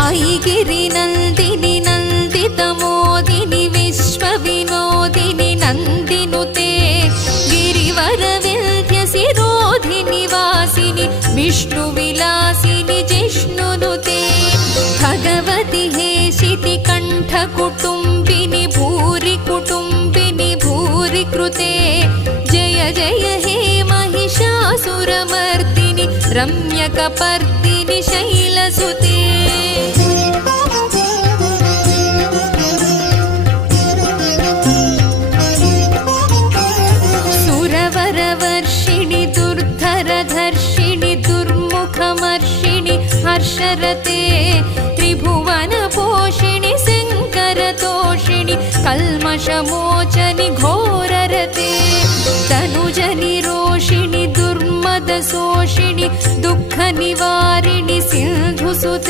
ऐगिरिनन्दिनि नन्दितमोदिनि विश्वविनोदिनि नन्दिनुते गिरिवरविन्ध्यसिरोधिनि वासिनि विष्णुविलासिनि जिष्णुनुते भगवति हेशिति कण्ठकुटुम्बिनि भूरि कुटुम्बिनि भूरि कृते जय जय हे महिषासुरमर्दिनि रम्यकपर्दिनि शैलसुते सुरवरवर्षिणि दुर्धरधर्षिणि दुर्मुखमर्षिणि हर्षरते त्रिभुवनपोषिणि शङ्करतोषिणि कल्मषमोचनि घोररते तनुजनिरोषिणि दुर्मदशोषिणि दुःखनिवारिणि सिन्धुसुते